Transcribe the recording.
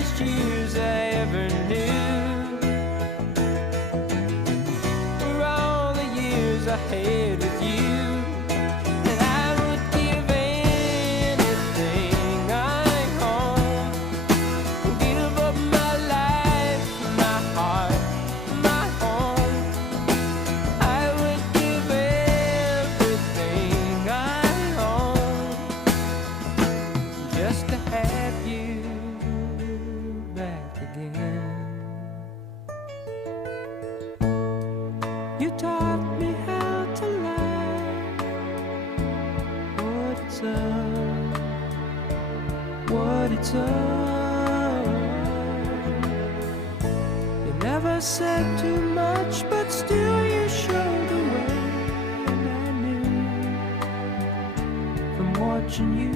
hardest years I ever knew. For all the years I had with you. And I would give anything I own, give up my life, my heart, my home. I would give everything I own just to have you back again. You taught me how to laugh, what it's up. You never said too much, but still you showed the way. And I knew from watching you